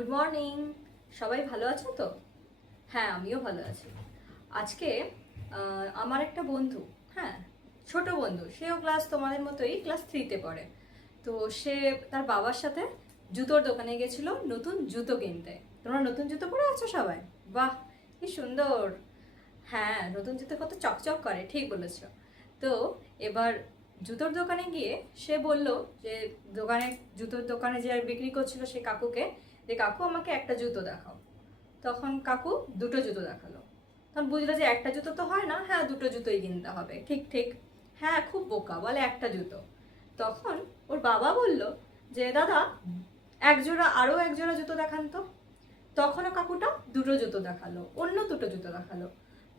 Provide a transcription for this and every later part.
Good morning. সবাই ভালো আছো তো? হ্যাঁ, আমিও ভালো আছি। আজকে আমার একটা বন্ধু, হ্যাঁ, ছোট বন্ধু, সেও ক্লাস তোমাদের মতোই ক্লাস 3-তে পড়ে। তো সে তার বাবার সাথে জুতোর দোকানে গেছিল নতুন জুতো কিনতে। তোমরা নতুন জুতো পরে আছো সবাই? বাহ, কি সুন্দর। হ্যাঁ, নতুন জুতো কত চকচক করে, ঠিক বলেছো। তো এবার জুতোর দোকানে গিয়ে সে বলল যে জুতোর দোকানে যে বিক্রি করছিল সে কাকুকে, যে কাকু আমাকে একটা জুতো দেখাও। তখন কাকু দুটো জুতো দেখালো। তখন বুঝলো যে একটা জুতো তো হয় না, হ্যাঁ দুটো জুতোই কিনতে হবে। ঠিক ঠিক, হ্যাঁ খুব বোকা, বলে একটা জুতো। তখন ওর বাবা বলল যে দাদা, এক জোড়া জুতো দেখান তো। তখনও কাকুটা দুটো জুতো দেখালো, অন্য দুটো জুতো দেখালো।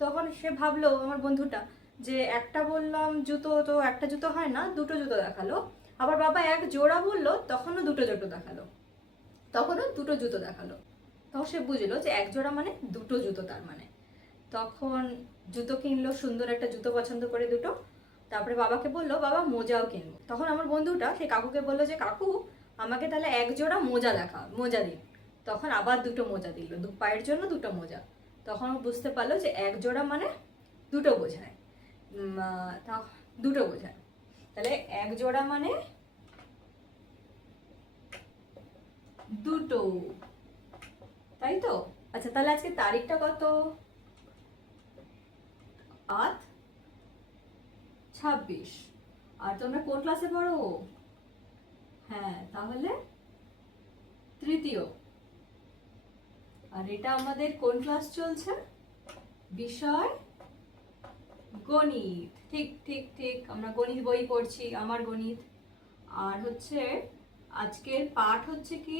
তখন সে ভাবলো, আমার বন্ধুটা, যে একটা বললাম জুতো তো একটা জুতো হয় না, দুটো জুতো দেখালো। আবার বাবা এক জোড়া বললো, তখনও দুটো জুতো দেখালো। তখন সে বুঝলো যে এক জোড়া মানে দুটো জুতো, তার মানে। তখন জুতো কিনলো, সুন্দর একটা জুতো পছন্দ করে দুটো। তারপরে বাবাকে বললো বাবা মোজাও কিনবো। তখন আমার বন্ধুটা সেই কাকুকে বললো যে কাকু, আমাকে তাহলে এক জোড়া মোজা দিন। তখন আবার দুটো মোজা দিল, দু পায়ের জন্য দুটো মোজা। তখন ও বুঝতে পারলো যে এক জোড়া মানে দুটো বোঝায়। দুটো বোঝায়, তাহলে এক জোড়া মানে দুটো, তাই তো? আচ্ছা, তাহলে আজকে তারিখটা কত? 8/26। আর তোমরা কোন ক্লাসে পড়ো? হ্যাঁ, তাহলে তৃতীয়। আর এটা আমাদের কোন ক্লাস চলছে? বিষয় গণিত। ঠিক ঠিক ঠিক, আমরা গণিত বই পড়ছি, আমার গণিত। আর হচ্ছে আজকের পাঠ হচ্ছে কি?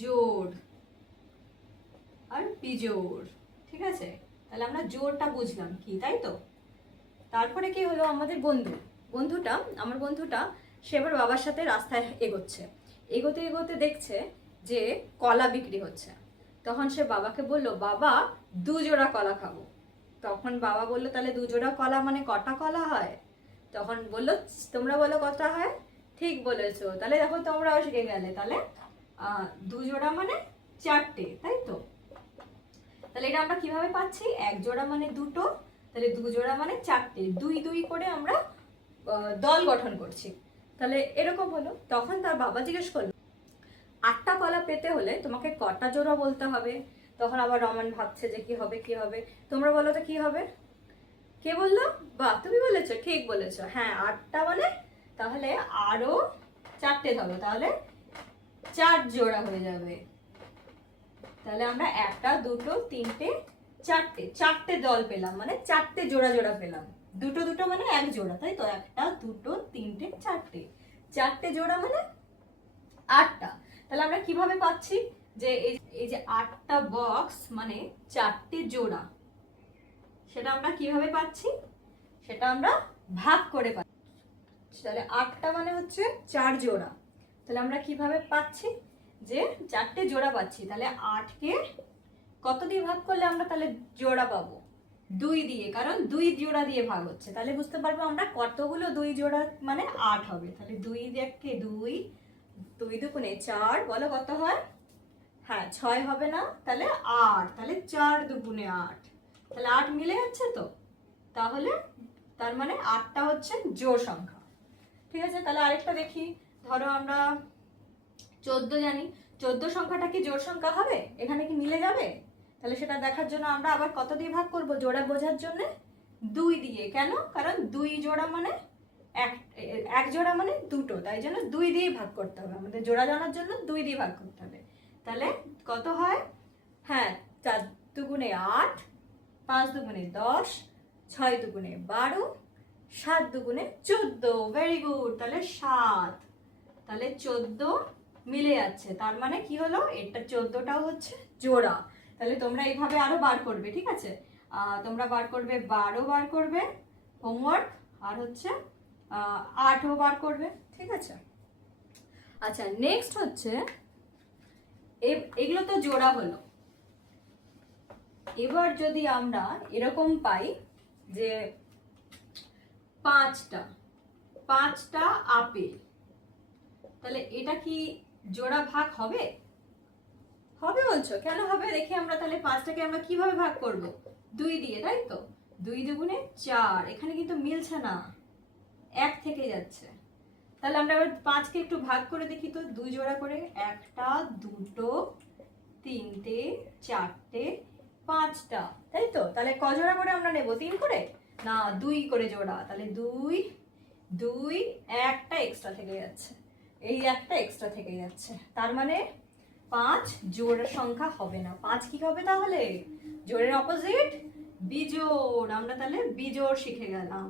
জোড় আর বিজোড়। ঠিক আছে, তাহলে আমরা জোড়টা বুঝলাম কি, তাই তো? তারপরে কি হলো, আমার বন্ধুটা সে এবার বাবার সাথে রাস্তায় এগোচ্ছে। এগোতে এগোতে দেখছে যে কলা বিক্রি হচ্ছে। তখন সে বাবাকে বলল বাবা, 2 জোড়া কলা খাবো। তখন বাবা বলল তাহলে 2 জোড়া কলা মানে কটা কলা হয়? তখন বলল তোমরা বলো কটা হয়। ঠিক বলেছো, তাহলে দেখো তোমরাও শিখে গেলে। তাহলে 2 জোড়া মানে 4টে, তাই তো? তাহলে এটা আমরা কিভাবে পাচ্ছি? এক জোড়া মানে দুটো, তাহলে 2 জোড়া মানে 4টে, দুই দুই করে আমরা দল গঠন করছি। তাহলে এরকম হলো। তখন তার বাবা জিজ্ঞেস করলো 8টা কলা পেতে হলে তোমাকে কটা জোড়া বলতে হবে? তখন আবার রমান ভাবছে যে কি হবে কি হবে। তোমরা বলো তো কি হবে? কে বললো? বাহ, তুমি বলেছো, ঠিক বলেছো। হ্যাঁ, 8টা মানে তাহলে আরো 4টে ধরো, তাহলে 4 জোড়া হয়ে যাবে। তাহলে আমরা একটা দুটো তিনটে চারটে, 4টে দল পেলাম, মানে 4টে জোড়া জোড়া পেলাম। দুটো দুটো মানে এক জোড়া, তাই তো? একটা দুটো তিনটে চারটে, 4টে জোড়া মানে 8টা। তাহলে আমরা কিভাবে পাচ্ছি যে এই যে 8টা বক্স মানে 4টে জোড়া, সেটা আমরা কিভাবে পাচ্ছি? সেটা আমরা ভাগ করে পাচ্ছি। তাহলে 8টা মানে হচ্ছে 4 জোড়া। তাহলে আমরা কিভাবে পাচ্ছি যে 4টে জোড়া পাচ্ছি? তাহলে 8কে কত দিয়ে ভাগ করলে আমরা তাহলে জোড়া পাবো? 2 দিয়ে, কারণ 2 জোড়া দিয়ে ভাগ হচ্ছে। তাহলে বুঝতে পারবো আমরা কতগুলো 2 জোড়া মানে 8 হবে। তাহলে 2 দেখে 2, 2 দুগুণে 4, বলো কত হয়? হ্যাঁ, 6 হবে না, তাহলে 8। তাহলে 4 দুগুণে 8, তাহলে 8 মিলে যাচ্ছে তো। তাহলে তার মানে 8টা হচ্ছে জোড় সংখ্যা। ঠিক আছে, তাহলে আরেকটা দেখি। ধরো আমরা 14 জানি, 14 সংখ্যাটা কি জোড় সংখ্যা হবে? এখানে কি মিলে যাবে? তাহলে সেটা দেখার জন্য আমরা আবার কত দিয়ে ভাগ করব জোড়া বোঝার জন্য? 2 দিয়ে। কেন? কারণ 2 জোড়া মানে এক জোড়া মানে দুটো, তাই জন্য 2 দিয়ে ভাগ করতে হবে। আমাদের জোড়া জানার জন্য 2 দিয়ে ভাগ করতে হবে। তাহলে কত হয়? হ্যাঁ, 4 দুগুণে 8, 5 দুগুণে 10, 6 দুগুণে 12, 7 দুগুণে 14। ভেরি গুড, তাহলে 7। তাহলে 14 মিলে যাচ্ছে, তার মানে কি হলো? এটা 14টাও হচ্ছে জোড়া। তাহলে তোমরা এইভাবে আরো বার করবে, ঠিক আছে? তোমরা বার করবে 12 বার করবে হোমওয়ার্ক, আর হচ্ছে 8ও বার করবে, ঠিক আছে? আচ্ছা, নেক্সট হচ্ছে এগুলো তো জোড়া হলো। এবার যদি আমরা এরকম পাই যে 5টা আপেল, তাহলে এটা কি জোড়া ভাগ হবে? হবে বলছো? কেন হবে দেখি আমরা। তাহলে 5টাকে আমরা কিভাবে ভাগ করব? 2 দিয়ে, তাই তো? 2 দুগুণে 4, এখানে কিন্তু মিলছে না, 1 থেকে যাচ্ছে। তাহলে আমরা এবার 5কে একটু ভাগ করে দেখি তো, 2 জোড়া করে। 1টা, 2টো, 3টে, 4টে, 5টা, তাই তো? তাহলে ক জোড়া করে আমরা নেব? 3 করে না, 2 করে জোড়া। তাহলে 2 2, একটা এক্সট্রা থেকে যাচ্ছে, এই একটা এক্সট্রা থেকে যাচ্ছে। তার মানে 5 জোড়ের সংখ্যা হবে না। 5 কি হবে তাহলে? জোড়ের অপোজিট বিজোড়। আমরা তাহলে বিজোড় শিখে গেলাম,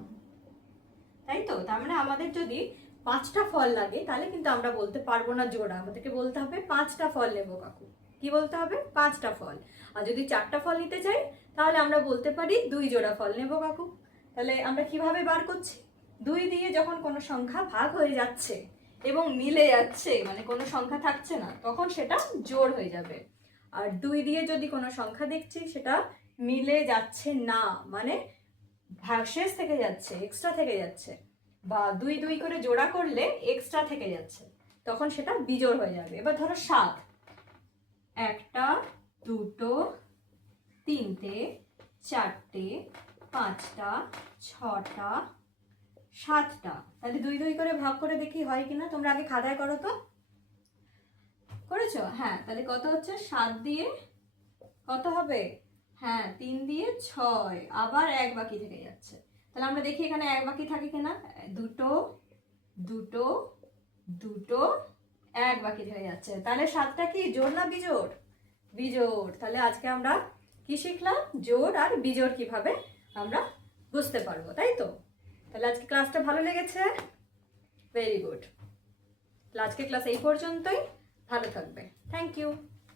তাই তো? তার মানে আমাদের যদি 5টা ফল লাগে তাহলে কিন্তু আমরা বলতে পারবো না জোড়া, আমাদেরকে বলতে হবে 5টা ফল নেবো কাকু। কি বলতে হবে? 5টা ফল। আর যদি 4টা ফল নিতে চাই তাহলে আমরা বলতে পারি 2 জোড়া ফল নেবো কাকু। তাহলে আমরা কিভাবে বার করছি? 2 দিয়ে যখন কোনো সংখ্যা ভাগ হয়ে যাচ্ছে এবং মিলে যাচ্ছে, মানে কোনো সংখ্যা থাকছে না, তখন সেটা জোড় হয়ে যাবে। আর 2 দিয়ে যদি কোনো সংখ্যা দেখছি সেটা মিলে যাচ্ছে না, মানে শেষ থেকে যাচ্ছে, এক্সট্রা থেকে যাচ্ছে, বা 2 2 করে জোড়া করলে এক্সট্রা থেকে যাচ্ছে, তখন সেটা বিজোড় হয়ে যাবে। এবার ধরো 7, 1টা, 2টো, 3টে, 4টে, 5টা, 6টা, 7টা। তাহলে 2 2 করে ভাগ করে দেখি হয় কিনা। তোমরা আগে খাতায় করো তো। করেছো? হ্যাঁ। তাহলে কত হচ্ছে? 7 দিয়ে কত হবে? হ্যাঁ, 3 দিয়ে 6, আবার 1 বাকি থেকে যাচ্ছে। তাহলে আমরা দেখি এখানে 1 বাকি থাকে কিনা। 2টো, 2টো, 2টো, 1 বাকি থেকে যাচ্ছে। তাহলে 7টা কি জোড় না বিজোড়? বিজোড়। তাহলে আজকে আমরা কি শিখলাম? জোড় আর বিজোড় কিভাবে আমরা বুঝতে পারবো, তাই তো? তাহলে আজকে ক্লাসটা ভালো লেগেছে? Very good. আজকে ক্লাস এই পর্যন্তই। ভালো থাকবে। Thank you.